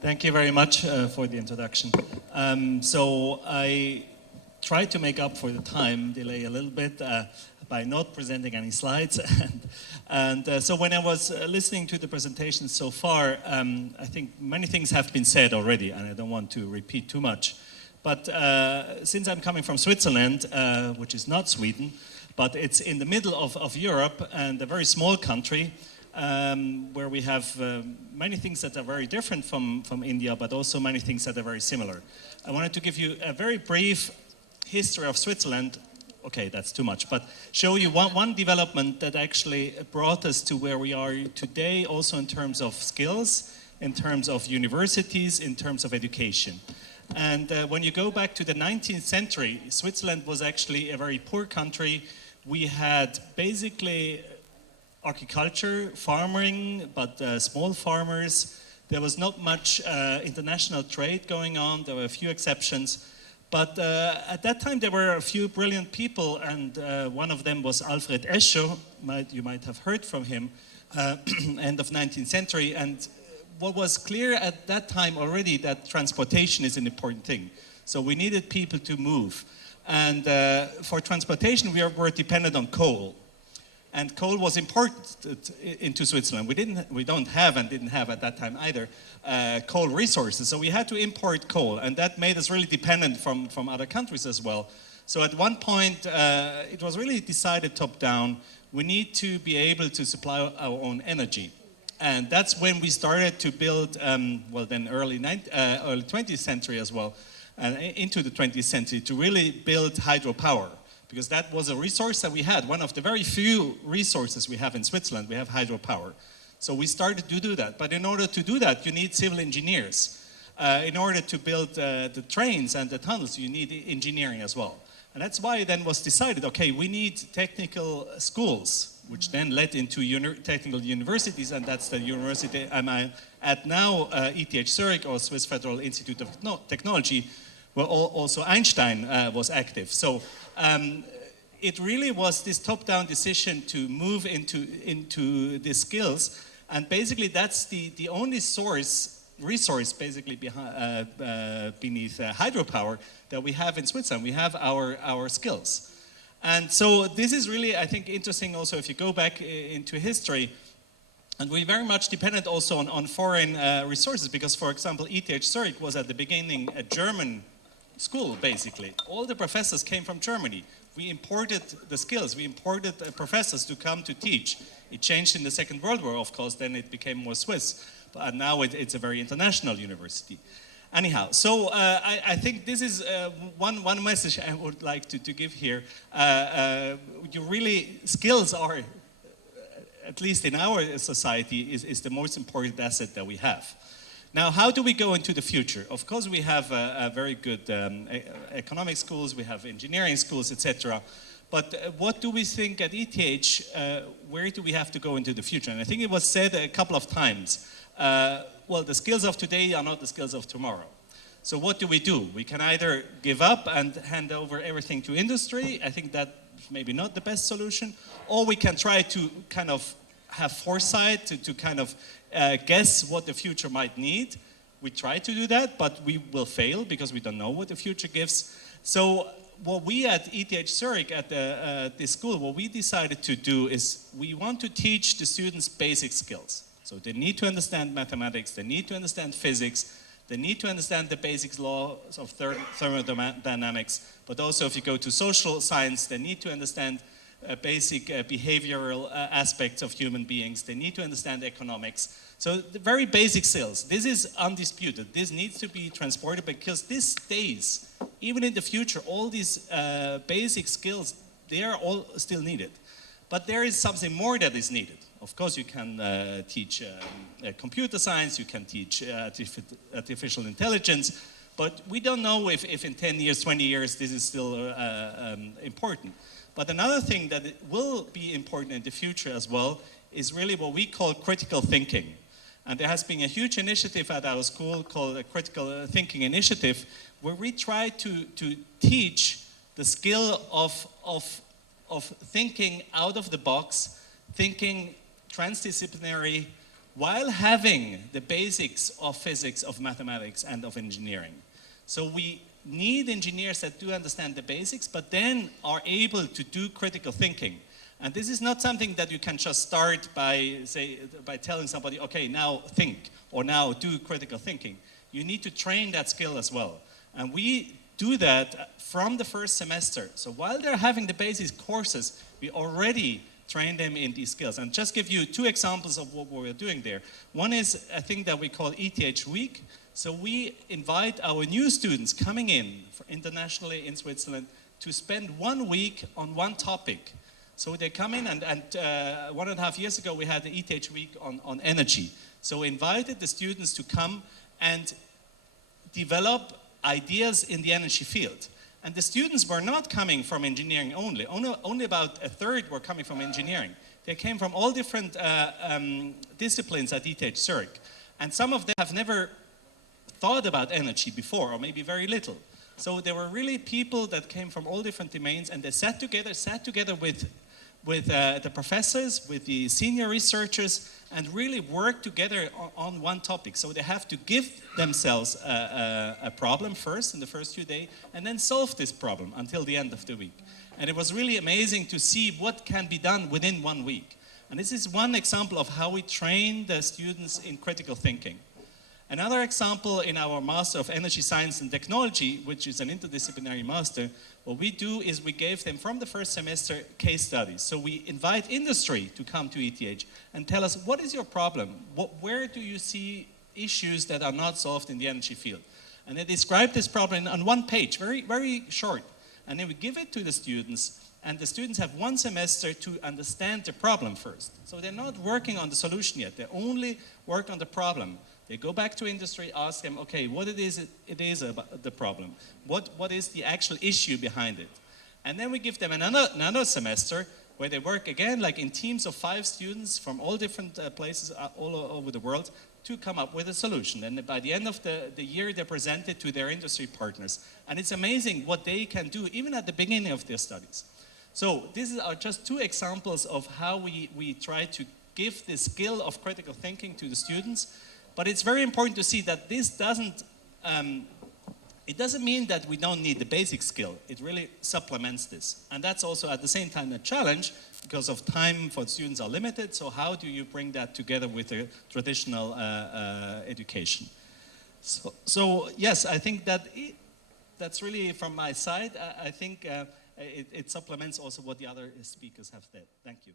Thank you very much for the introduction. So I tried to make up for the time delay a little bit by not presenting any slides. So when I was listening to the presentation so far, I think many things have been said already, and I don't want to repeat too much. But since I'm coming from Switzerland, which is not Sweden, but it's in the middle of Europe and a very small country, where we have many things that are very different from India, but also many things that are very similar. I wanted to give you a very brief history of Switzerland. Okay, that's too much, but show you one development that actually brought us to where we are today, also in terms of skills, in terms of universities, in terms of education. And when you go back to the 19th century, Switzerland was actually a very poor country. We had basically agriculture, farming, but small farmers. There was not much international trade going on. There were a few exceptions. But at that time, there were a few brilliant people, and one of them was Alfred Escher. You might have heard from him, end of 19th century. And what was clear at that time already, that transportation is an important thing. So we needed people to move. And for transportation, we were dependent on coal. And coal was imported into Switzerland. We don't have and didn't have at that time either coal resources. So we had to import coal, and that made us really dependent from other countries as well. So at one point, it was really decided top down, we need to be able to supply our own energy. And that's when we started to build, well then early 20th century as well, into the 20th century, to really build hydropower. Because that was a resource that we had. One of the very few resources we have in Switzerland, we have hydropower. So we started to do that. But in order to do that, you need civil engineers. In order to build the trains and the tunnels, you need engineering as well. And that's why then was decided, okay, we need technical schools, which then led into technical universities, and that's the university I'm at now, ETH Zurich, or Swiss Federal Institute of Technology, where also Einstein was active. So it really was this top-down decision to move into these skills, and basically that's the only resource basically beneath hydropower that we have in Switzerland. We have our skills. And so this is really, I think, interesting also if you go back into history. And we very much depended also on foreign resources, because, for example, ETH Zurich was at the beginning a German school, basically. All the professors came from Germany. We imported the skills. We imported professors to come to teach. It changed in the Second World War, of course, then it became more Swiss. But now it's a very international university. Anyhow, so I think this is one message I would like to give here. Skills are, at least in our society, is the most important asset that we have. Now, how do we go into the future? Of course, we have a very good economic schools, we have engineering schools, etc. But what do we think at ETH, where do we have to go into the future? And I think it was said a couple of times, well, the skills of today are not the skills of tomorrow. So what do? We can either give up and hand over everything to industry. I think that's maybe not the best solution. Or we can try to kind of have foresight, to kind of guess what the future might need. We try to do that, but we will fail because we don't know what the future gives. So what we at ETH Zurich, at this school, what we decided to do is we want to teach the students basic skills. So they need to understand mathematics, they need to understand physics, they need to understand the basic laws of thermodynamics, but also if you go to social science, they need to understand basic behavioral aspects of human beings. They need to understand economics. So the very basic skills. This is undisputed. This needs to be transported because this stays. Even in the future, all these basic skills, they are all still needed. But there is something more that is needed. Of course, you can teach computer science, you can teach artificial intelligence, but we don't know if in 10 years, 20 years, this is still important. But another thing that will be important in the future as well is really what we call critical thinking. And there has been a huge initiative at our school called a Critical Thinking Initiative, where we try to teach the skill of thinking out of the box, thinking transdisciplinary, while having the basics of physics, of mathematics, and of engineering. So we need engineers that do understand the basics, but then are able to do critical thinking. And this is not something that you can just start by telling somebody, okay, now think, or now do critical thinking. You need to train that skill as well. And we do that from the first semester. So while they're having the basic courses, we already train them in these skills. And just give you 2 examples of what we're doing there. One is a thing that we call ETH Week. So we invite our new students coming in internationally in Switzerland to spend 1 week on one topic. So they come in, and 1.5 years ago we had the ETH Week on energy. So we invited the students to come and develop ideas in the energy field. And the students were not coming from engineering only. Only about a third were coming from engineering. They came from all different disciplines at ETH Zurich. And some of them have never thought about energy before, or maybe very little. So there were really people that came from all different domains, and they sat together with the professors, with the senior researchers, and really worked together on one topic. So they have to give themselves a problem first in the first few days, and then solve this problem until the end of the week. And it was really amazing to see what can be done within 1 week. And this is one example of how we train the students in critical thinking. Another example in our Master of Energy Science and Technology, which is an interdisciplinary master, what we do is we gave them from the first semester case studies. So we invite industry to come to ETH and tell us, what is your problem? Where do you see issues that are not solved in the energy field? And they describe this problem on 1 page, very, very short. And then we give it to the students, and the students have 1 semester to understand the problem first. So they're not working on the solution yet, they only work on the problem. They go back to industry, ask them, okay, what it is about the problem? What is the actual issue behind it? And then we give them another semester where they work again, like in teams of 5 students from all different places all over the world to come up with a solution. And by the end of the year, they present it to their industry partners. And it's amazing what they can do, even at the beginning of their studies. So these are just 2 examples of how we try to give the skill of critical thinking to the students. But it's very important to see that this doesn't mean that we don't need the basic skill. It really supplements this. And that's also at the same time a challenge because of time for students are limited. So how do you bring that together with the traditional education? So yes, I think that's really from my side. I think it supplements also what the other speakers have said. Thank you.